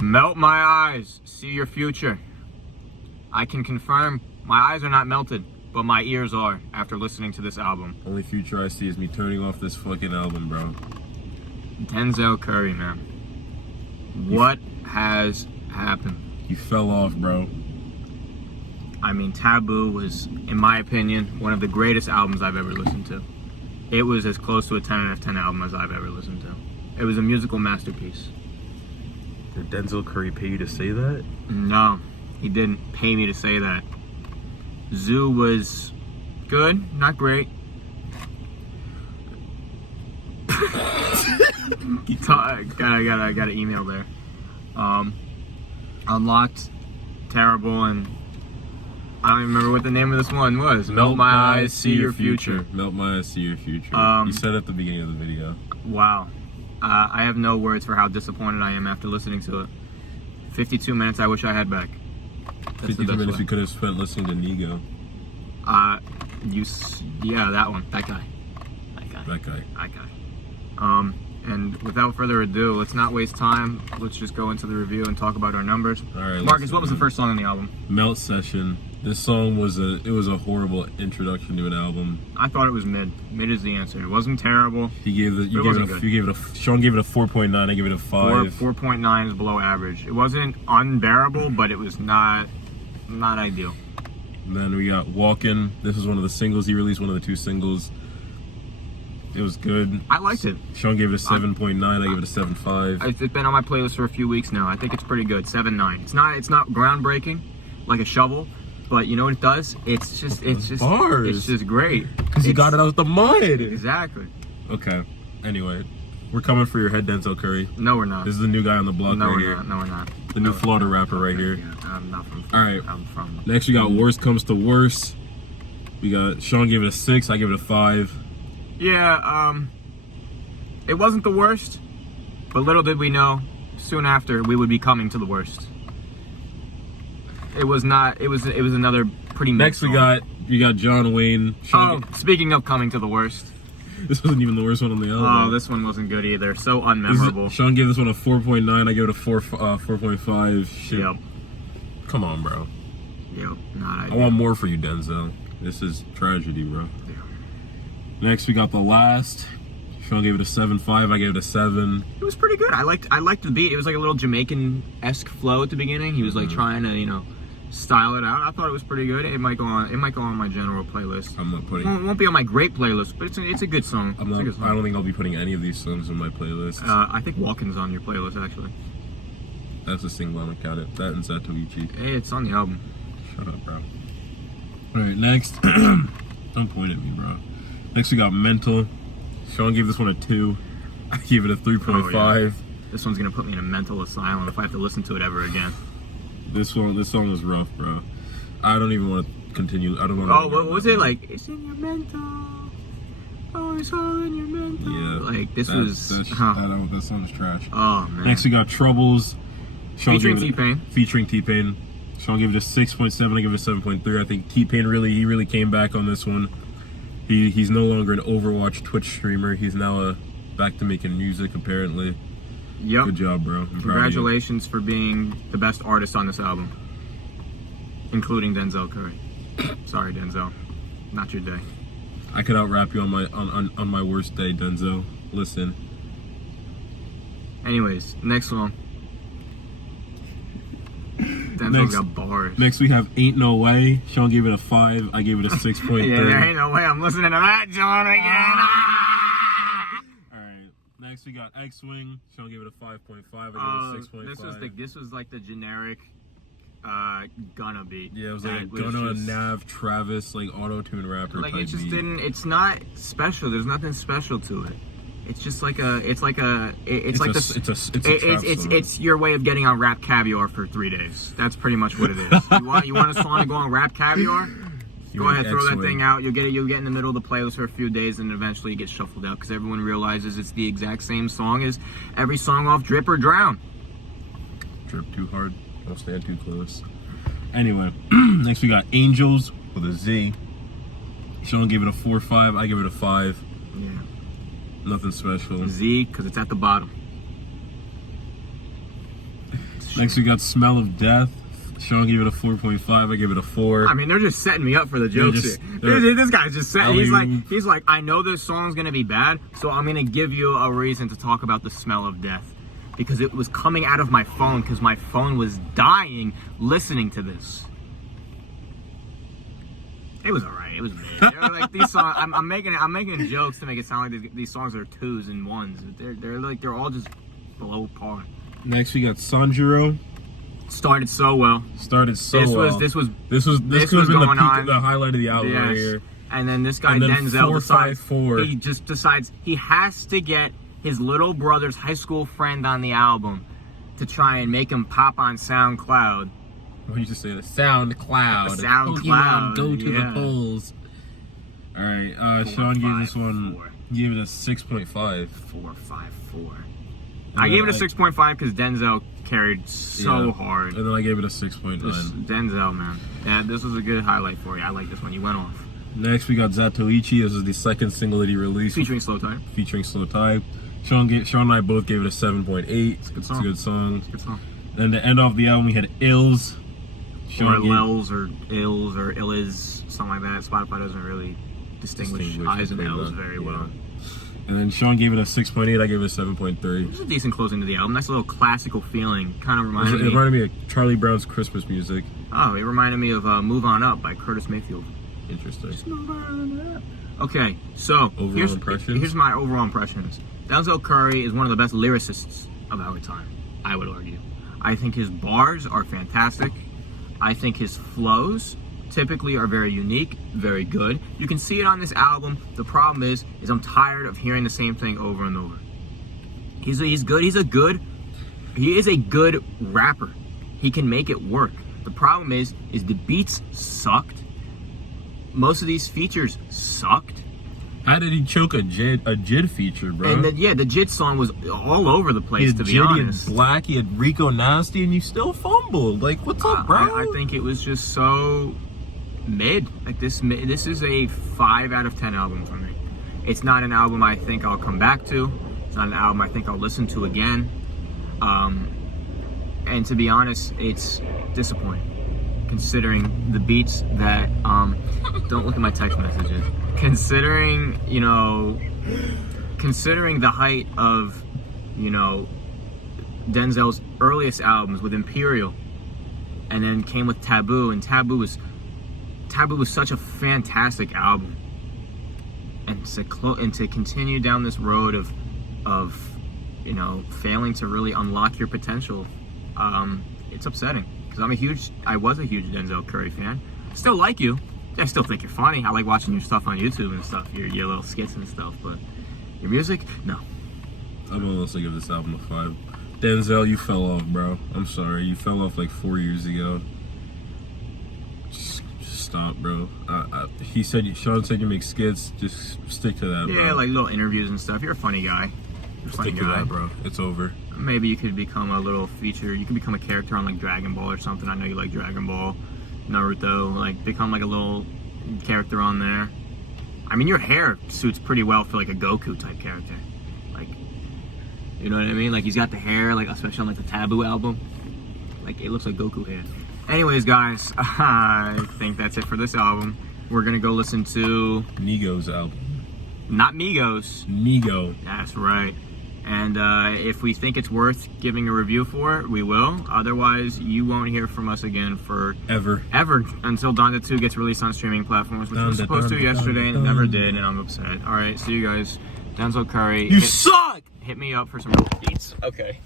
Melt my eyes, see your future. I can confirm my eyes are not melted, but my ears are after listening to this album. Only future I see is me turning off this fucking album, bro. Denzel Curry, man. What has happened? You fell off, bro. I mean, Taboo was, in my opinion, one of the greatest albums I've ever listened to. It was as close to a 10 out of 10 album as I've ever listened to. It was a musical masterpiece. Did Denzel Curry pay you to say that? No, he didn't pay me to say that. Zoo was good, not great. I got an email there. Unlocked, terrible, and I don't even remember what the name of this one was. Melt my eyes, see your future. Melt my eyes, see your future. You said at the beginning of the video. Wow. I have no words for how disappointed I am after listening to it. 52 minutes I wish I had back. That's 52 minutes we could have spent listening to Nigo. Yeah, that one. That guy. And without further ado, let's not waste time. Let's just go into the review and talk about our numbers. All right, Marcus, what was the first song on the album? Melt Session. This song was a horrible introduction to an album. I thought it was mid. Mid is the answer. It wasn't terrible. Sean gave it a 4.9. I gave it a 5. 4.9 is below average. It wasn't unbearable, but it was not ideal. And then we got Walkin'. This was one of the singles he released, one of the 2 singles. It was good. I liked it. Sean gave it a 7.9. I gave it a 7.5. It's been on my playlist for a few weeks now. I think it's pretty good. 7.9. It's not groundbreaking like a shovel, but you know what it does? It's just bars. It's just great. Because you got it out the mud. Exactly. Okay. Anyway, we're coming for your head, Denzel Curry. No, we're not. This is the new guy on the block right here. No, we're not. The new Florida rapper right here. Yeah, I'm not from. All right. I'm from. Next, we got Worst Comes to Worst. We got Sean gave it a 6. I gave it a 5. Yeah. It wasn't the worst, but little did we know, soon after we would be coming to the worst. It was not. It was another pretty. Next, we got John Wayne. Speaking of coming to the worst. This wasn't even the worst one on the album. Oh, this one wasn't good either. So unmemorable. Sean gave this one a 4.9. I gave it a 4.5. Shit. Yep. Come on, bro. Yep. Not ideal. I want more for you, Denzel. This is tragedy, bro. Yeah. Next, we got The Last. Sean gave it a 7.5. I gave it a 7. It was pretty good. I liked the beat. It was like a little Jamaican-esque flow at the beginning. He was like trying to, style it out. I thought it was pretty good. It might go on my general playlist. I'm not putting. It won't be on my great playlist, but it's a good song. I don't think I'll be putting any of these songs on my playlist. I think Walkin's on your playlist actually. That's a single. I don't count it. That and Satoichi. Hey, it's on the album. Shut up, bro. All right, next. Don't point at me, bro. Next, we got Mental. Sean gave this one a 2. I gave it a 3.5. Oh, yeah. This one's gonna put me in a mental asylum if I have to listen to it ever again. This song was rough, bro. I don't even want to continue. I don't want to. Oh, what was it like? It's in your mental. Oh, it's all in your mental. Yeah. Like this was. That song is trash. Oh man. Next, we got Troubles. Featuring T-Pain. Featuring T-Pain. Sean gave it a 6.7. I gave it a 7.3. I think T-Pain really came back on this one. He's no longer an Overwatch Twitch streamer. He's now back to making music apparently. Yep. Good job, bro. Congratulations for being the best artist on this album, including Denzel Curry. Sorry, Denzel, not your day. I could out rap you on my worst day, Denzel. Listen. Anyways, next one. Denzel got bars. Next we have Ain't No Way. Sean gave it a 5. I gave it a 6.3. Yeah, there ain't no way I'm listening to that John again. Alright. Next we got X-Wing. Sean gave it a 5.5. I gave it a 6.5. This was like the generic Gunna beat. Yeah, it was like a Gunna, Nav, Travis, like auto-tune rapper. Like type it just beat. didn't. It's not special. There's nothing special to it. It's just like a. It's your way of getting on Rap Caviar for 3 days. That's pretty much what it is. You want a song to go on Rap Caviar? Go ahead, throw that thing out. You'll get in the middle of the playlist for a few days, and eventually it gets shuffled out because everyone realizes it's the exact same song as every song off Drip or Drown. Drip too hard. Don't stand too close. Anyway, next we got Angels with a Z. Sean gave it a 4.5. I gave it a 5. Yeah. Nothing special. Z, because it's at the bottom. Next we got Smell of Death. Sean gave it a 4.5. I gave it a 4. I mean, they're just setting me up for the jokes here. This guy's just setting. He's like, I know this song's gonna be bad, so I'm gonna give you a reason to talk about the Smell of Death, because it was coming out of my phone because my phone was dying listening to this. It was alright. It was mid. Like these songs, I'm making jokes to make it sound like these songs are 2s and 1s. They're all just below par. Next we got Sanjuro. Started so well. This could have been the highlight of the album right here. And then this guy Denzel decides he has to get his little brother's high school friend on the album to try and make him pop on SoundCloud. What did you just say? The SoundCloud. The SoundCloud. Pokemon, go to the polls. All right, Sean gave this one. Gave it a 6.5. 4.54. I gave it a 6.5 because Denzel carried so hard. And then I gave it a 6.9. Denzel, man. Yeah, this was a good highlight for you. I like this one. You went off. Next, we got Zatoichi. This is the second single that he released. Featuring Slow Time. Sean and I both gave it a 7.8. It's a good song. It's a good song. Then to end off the album, we had Ills. Lels or Ills or Illiz, something like that. Spotify doesn't really distinguish I's and L's very well. And then Sean gave it a 6.8. I gave it a 7.3. It was a decent closing to the album. Nice little classical feeling. Kind of reminded me of Charlie Brown's Christmas music. Oh, it reminded me of Move On Up by Curtis Mayfield. Interesting. Just move on up. Okay, so here's my overall impressions. Denzel Curry is one of the best lyricists of our time, I would argue. I think his bars are fantastic. I think his flows typically are very unique, very good. You can see it on this album. The problem is I'm tired of hearing the same thing over and over. He's good. He is a good rapper. He can make it work. The problem is the beats sucked. Most of these features sucked. How did he choke a JID feature, bro? And the JID song was all over the place, to be honest. He had Black, he had Rico Nasty, and you still fumbled. Like, what's up, bro? I think it was just so mid. Like this is a 5 out of 10 album for me. It's not an album I think I'll come back to. It's not an album I think I'll listen to again. And to be honest, it's disappointing considering the beats that don't look at my text messages. Considering the height of, Denzel's earliest albums with Imperial, and then came with Taboo, and Taboo was such a fantastic album, and to continue down this road of failing to really unlock your potential, it's upsetting because I was a huge Denzel Curry fan. Still like you. I still think you're funny. I like watching your stuff on YouTube and stuff, your little skits and stuff, but your music, no. I'm gonna also give this album a 5. Denzel, you fell off, bro. I'm sorry. You fell off like 4 years ago. Just stop, bro. Sean said you make skits. Just stick to that, bro. Yeah, like little interviews and stuff. You're a funny guy. Stick to that, bro. It's over. Maybe you could become a little feature. You could become a character on like Dragon Ball or something. I know you like Dragon Ball. Naruto, like become like a little character on there. I mean, your hair suits pretty well for like a Goku type character. Like, you know what I mean? Like he's got the hair, like especially on like the Taboo album. Like it looks like Goku hair. Anyways, guys, I think that's it for this album. We're gonna go listen to Nigo's album. Not Migos. Nigo. That's right. And if we think it's worth giving a review for it, we will. Otherwise, you won't hear from us again for ever until Donda 2 gets released on streaming platforms, which was supposed to yesterday and it never did, and I'm upset. All right, see you guys. Denzel Curry. You suck! Hit me up for some beats. Okay.